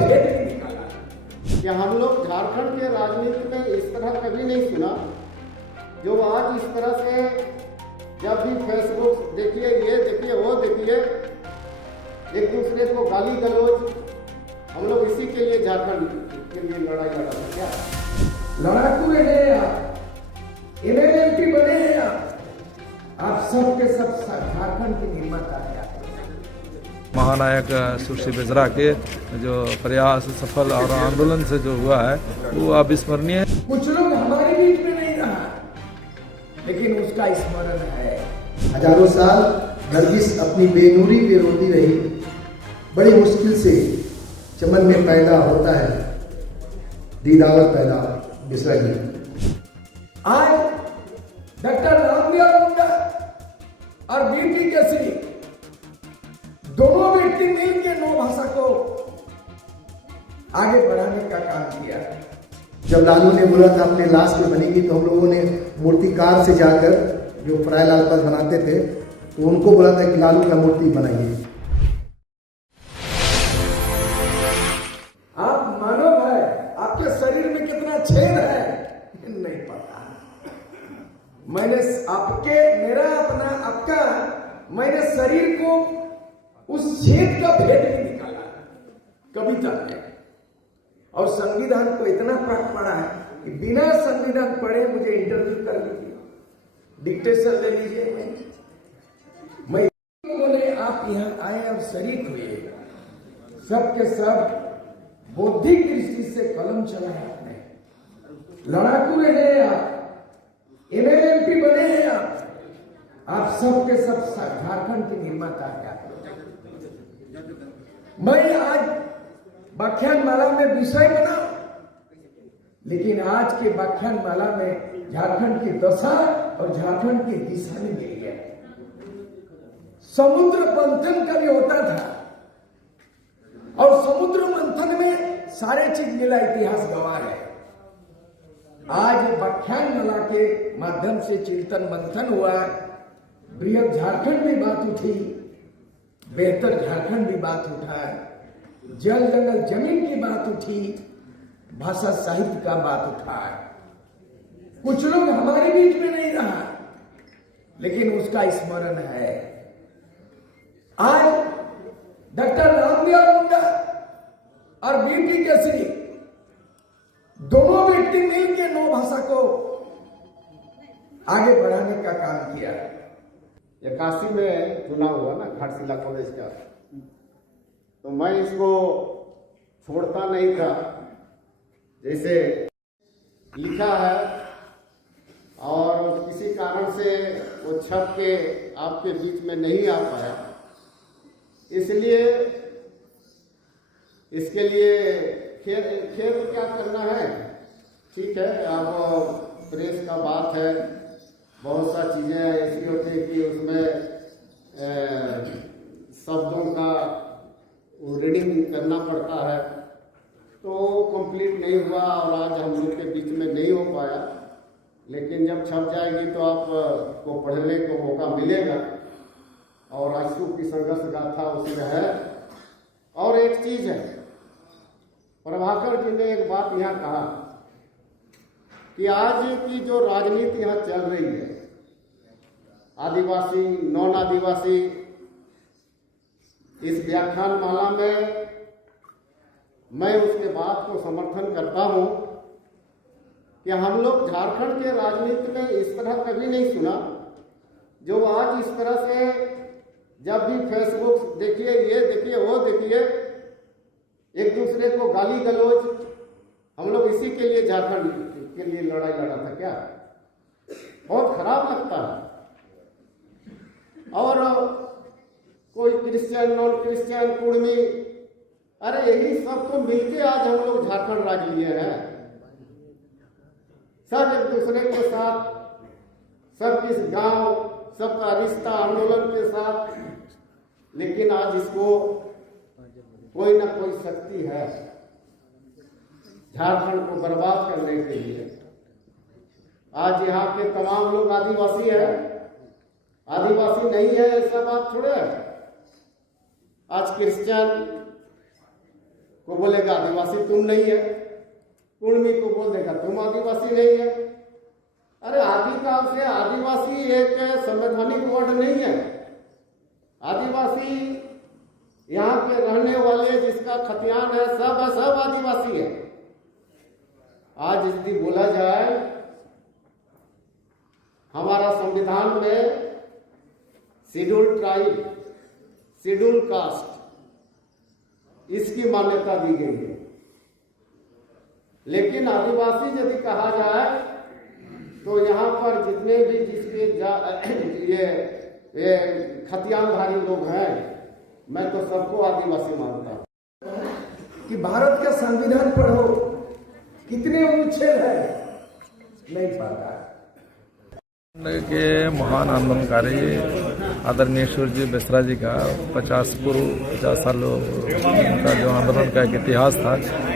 भेद भी निकाला कि हम लोग झारखंड के राजनीति में इस तरह कभी नहीं सुना जो आज इस तरह से जब भी फेसबुक देखिए, ये देखिए, वो देखिए, एक दूसरे को गाली गलौज। हम लोग इसी के लिए झारखंड के लिए लड़ाई लड़ा था क्या? लड़ाकू रहे आप, एमएलएमपी बने हैं आप सब के सब झारखंड के निर्माता हैं। महानायक सुश्री बेजरा के जो प्रयास सफल और आंदोलन से जो हुआ है वो अविस्मरणीय है। कुछ लोग हमारे बीच में नहीं रहा, लेकिन उसका स्मरण है। हजारों साल नरगिस अपनी बेनूरी पे रोती रही, बड़ी मुश्किल से चमन में पैदा होता है दीदावर पैदा बेसरा जी। आज डॉक्टर रामदेव मुंडा और बीपी केसरी दोनों व्यक्ति मिलकर नौ भाषा को आगे बढ़ाने का काम किया। जब लालू ने बोला था अपने लाश में बनेगी, तो हम लोगों ने मूर्तिकार से जाकर, जो फ्राईलाल पर बनाते थे, तो उनको बोला था कि लालू का मूर्ति बनाइए। आप मानव है, आपके शरीर में कितना छेद है नहीं पता। मैंने मैंने शरीर को उस छेद का भेद भी निकाला कविता में। और संविधान को इतना पाठ पढ़ा है कि बिना संविधान पढ़े मुझे इंटरव्यू कर लीजिए, डिक्टेशन ले लीजिए। मैं बोले आप यहाँ आए और शरीक हुए, सबके सब बौद्धिक दृष्टि से कलम चलाया आपने, लड़ाकू रहे आप, एमएलएमपी बने हैं आप सब के सब झारखंड के निर्माता हैं। मैं आज व्याख्यान माला में विषय बना, लेकिन आज के व्याख्यान माला में झारखंड की दशा और झारखंड की दिशा में मिल गया। समुद्र मंथन कभी होता था और समुद्र मंथन में सारे चीज मिला, इतिहास गवाह है। आज व्याख्यान माला के माध्यम से चिंतन मंथन हुआ, बृहद झारखंड में बात उठी, बेहतर झारखंड भी बात उठा, जल जंगल जमीन की बात उठी, भाषा साहित्य का बात उठा। कुछ लोग हमारे बीच में नहीं रहा, लेकिन उसका स्मरण है। आज डॉक्टर रामदेव मुंडा और बीपी केसरी दोनों व्यक्ति मिलकर नौ भाषा को आगे बढ़ाने का काम किया। 81 में चुनाव हुआ ना घाटशिला कॉलेज का, तो मैं इसको छोड़ता नहीं था। जैसे लिखा है और किसी कारण से वो छप के आपके बीच में नहीं आ पाया, इसलिए इसके लिए खेद क्या करना है। ठीक है, अब प्रेस का बात है, बहुत सा चीज़ें ऐसी होती है कि उसमें शब्दों का रीडिंग करना पड़ता है, तो कंप्लीट नहीं हुआ और आज हम लोग के बीच में नहीं हो पाया। लेकिन जब छप जाएगी तो आपको पढ़ने को मौका मिलेगा। और आंसू की संघर्ष गाथा उसमें है। और एक चीज़ है, प्रभाकर जी ने एक बात यहाँ कहा कि आज की जो राजनीति यहाँ चल रही है, आदिवासी नॉन आदिवासी, इस व्याख्यान माला में मैं उसके बात को समर्थन करता हूँ कि हम लोग झारखंड के राजनीति में इस तरह कभी नहीं सुना जो आज इस तरह से जब भी फेसबुक देखिए, ये देखिए, वो देखिए, एक दूसरे को गाली गलौज। हम लोग इसी के लिए झारखंड के लिए लड़ाई लड़ा था क्या? बहुत खराब लगता है। और कोई क्रिश्चियन, नॉन क्रिश्चियन, कुर्मी, अरे यही सब तो मिलके आज हम लोग झारखंड राज्य लिए हैं। सब एक दूसरे के साथ, सब किस गांव, सबका रिश्ता आंदोलन के साथ। लेकिन आज इसको कोई ना कोई शक्ति है झारखंड को बर्बाद करने के लिए। आज यहाँ के तमाम लोग आदिवासी है, आदिवासी नहीं है ऐसा बात थोड़े है। आज क्रिश्चियन को बोलेगा आदिवासी तुम नहीं है, कुर्मी को बोल देगा तुम आदिवासी नहीं है। अरे आदिकाल से आदिवासी एक संवैधानिक वर्ड नहीं है। आदिवासी यहाँ पे रहने वाले जिसका खतियान है सब आदिवासी है। आज यदि बोला जाए हमारा संविधान में शेड्यूल ट्राइब, शेड्यूल कास्ट, इसकी मान्यता दी गई है, लेकिन आदिवासी यदि कहा जाए तो यहाँ पर जितने भी जिसके ये खतियानधारी लोग हैं, मैं तो सबको आदिवासी मानता हूँ। कि भारत का संविधान पढ़ो, कितने अनुच्छेद है नहीं पता। के महान आंदोलनकारी आदरणीय सूर्य बेसरा जी का 50 सालों का जो आंदोलन का एक इतिहास था,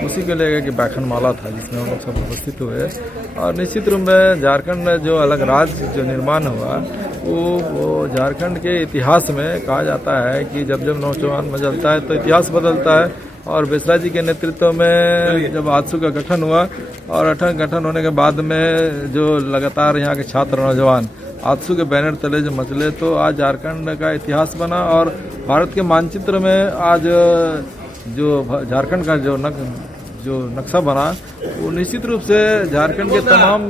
उसी को लेकर के व्याख्यान माला था जिसमें हम लोग सब उपस्थित हुए। और निश्चित रूप में झारखंड में जो अलग राज्य जो निर्माण हुआ वो झारखंड के इतिहास में कहा जाता है कि जब जब नौजवान मचलता है तो इतिहास बदलता है। और बेसरा जी के नेतृत्व में जब आजसू का गठन हुआ और गठन होने के बाद में जो लगातार यहाँ के छात्र नौजवान आजसू के बैनर तले जो मचले, तो आज झारखंड का इतिहास बना। और भारत के मानचित्र में आज जो झारखंड का जो नक्शा बना, वो निश्चित रूप से झारखंड के तमाम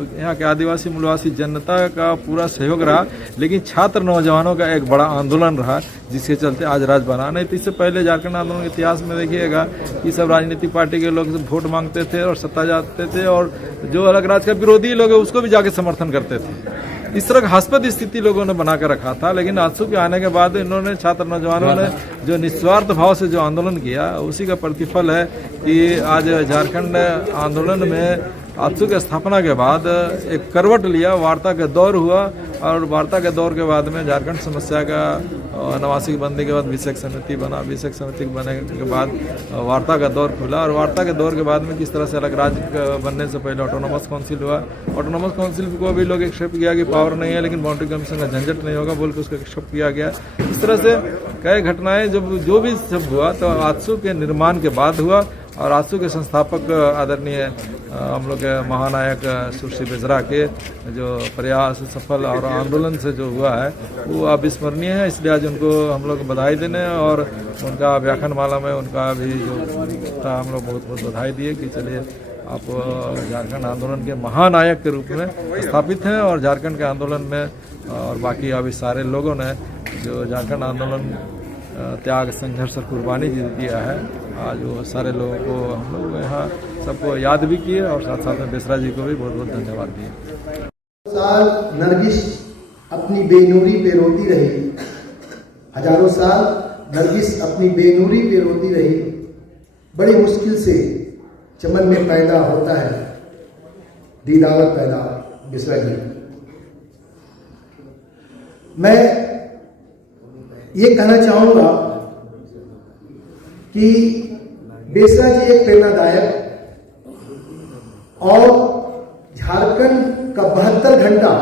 यहाँ के आदिवासी मूलवासी जनता का पूरा सहयोग रहा, लेकिन छात्र नौजवानों का एक बड़ा आंदोलन रहा जिसके चलते आज राज्य बना। नहीं तो इससे पहले झारखंड आंदोलन के इतिहास में देखिएगा कि सब राजनीतिक पार्टी के लोग वोट मांगते थे और सत्ता जाते थे, और जो अलग राज्य का विरोधी लोग है उसको भी जाके समर्थन करते थे। इस तरह हास्पद स्थिति लोगों ने बना कर रखा था। लेकिन आजसू के आने के बाद इन्होंने छात्र नौजवानों ने जो निस्वार्थ भाव से जो आंदोलन किया, उसी का प्रतिफल है कि आज झारखंड आंदोलन में आजसू की स्थापना के बाद एक करवट लिया, वार्ता का दौर हुआ। और वार्ता के दौर के बाद में झारखंड समस्या का 89 की बंदी के बाद विषयक समिति बना, विषयक समिति बनने के बाद वार्ता का दौर खुला। और वार्ता के दौर के बाद में किस तरह से अलग राज्य बनने से पहले ऑटोनोमस काउंसिल हुआ। ऑटोनोमस काउंसिल को भी लोग एक्सेप्ट किया कि पावर नहीं है, लेकिन बाउंड्री कमीशन का झंझट नहीं होगा बोल के उसको एक्सेप्ट किया गया। इस तरह से कई घटनाएं जो भी सब हुआ तो आजसू के निर्माण के बाद हुआ। और आजसू के संस्थापक आदरणीय हम लोग के महानायक सुश्री बेसरा के जो प्रयास सफल और आंदोलन से जो हुआ है वो अविस्मरणीय है। इसलिए आज उनको हम लोग बधाई देने और उनका व्याख्यान माला में उनका भी जो था हम लोग बहुत बहुत बधाई दिए कि चलिए आप झारखंड आंदोलन के महानायक के रूप में स्थापित हैं। और झारखंड के आंदोलन में और बाकी अभी सारे लोगों ने जो झारखंड आंदोलन त्याग संघर्ष और कुर्बानी दिया है, आज वो सारे लोगों को हम लोग यहाँ सबको याद भी किए और साथ साथ में बेसरा जी को भी बहुत बहुत धन्यवाद दिए। साल नरगिस अपनी बेनूरी पे रोती रही, हजारों साल नरगिस अपनी बेनूरी पे रोती रही, बड़ी मुश्किल से चमन में पैदा होता है दीदावत पैदा बेसरा जी। मैं ये कहना चाहूंगा कि बेसरा जी एक प्रेरणादायक और झारखंड का 72 घंटा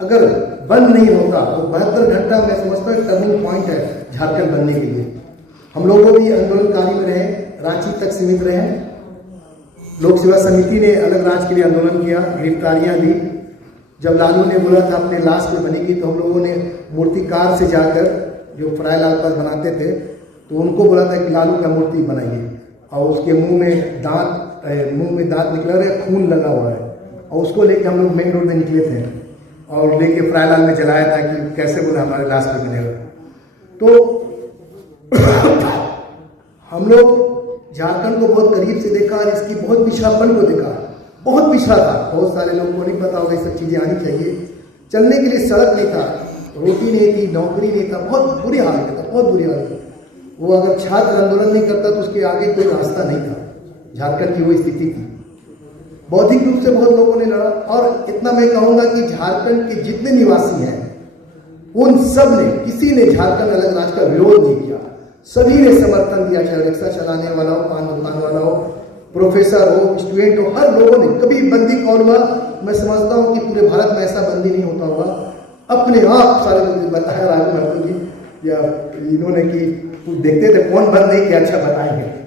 अगर बंद नहीं होता तो 72 घंटा मैं समझता हूँ टर्निंग पॉइंट है झारखंड बनने के लिए। हम लोगों भी आंदोलनकारी में रहे, रांची तक सीमित रहे। लोक सेवा समिति ने अलग राज्य के लिए आंदोलन किया, गिरफ्तारियां दी। जब लालू ने बोला था अपने लाश पे बनेगी, तो हम लोगों ने मूर्तिकार से जाकर जो फ्राई लाल पास बनाते थे तो उनको बोला था कि लालू का मूर्ति बनाइए, और उसके मुंह में दांत निकला रहा, खून लगा हुआ है, और उसको लेके हम लोग मेन रोड में निकले थे और लेके फ्राई लाल में जलाया था कि कैसे बोला हमारे लाश पे बनेगा। तो हम लोग झारखंड को बहुत करीब से देखा और इसकी बहुत पिछड़ापन को देखा, बहुत पिछड़ा था। बहुत सारे लोगों को नहीं पता होगा ये सब चीजें आनी चाहिए। चलने के लिए सड़क नहीं था, रोटी नहीं थी, नौकरी नहीं था, बहुत बुरी हालत था, बहुत बुरी हालत। वो अगर छात्र आंदोलन नहीं करता तो उसके आगे कोई रास्ता नहीं था। झारखंड की वो स्थिति थी। बौद्धिक रूप से बहुत लोगों ने लड़ा, और इतना मैं कहूंगा कि झारखंड के जितने निवासी हैं उन सब ने, किसी ने झारखंड अलग राज्य का विरोध नहीं किया, सभी ने समर्थन दिया। चाहे रिक्शा चलाने वाला हो, पान दुकान वाला हो, प्रोफेसर हो, स्टूडेंट हो, हर लोगों ने। कभी बंदी कौन हुआ? मैं समझता हूँ कि पूरे भारत में ऐसा बंदी नहीं होता होगा। अपने आप सारे लोग बताया राजू महतो जी, या इन्होंने कि कुछ देखते थे कौन बंद नहीं किया, अच्छा बताएंगे।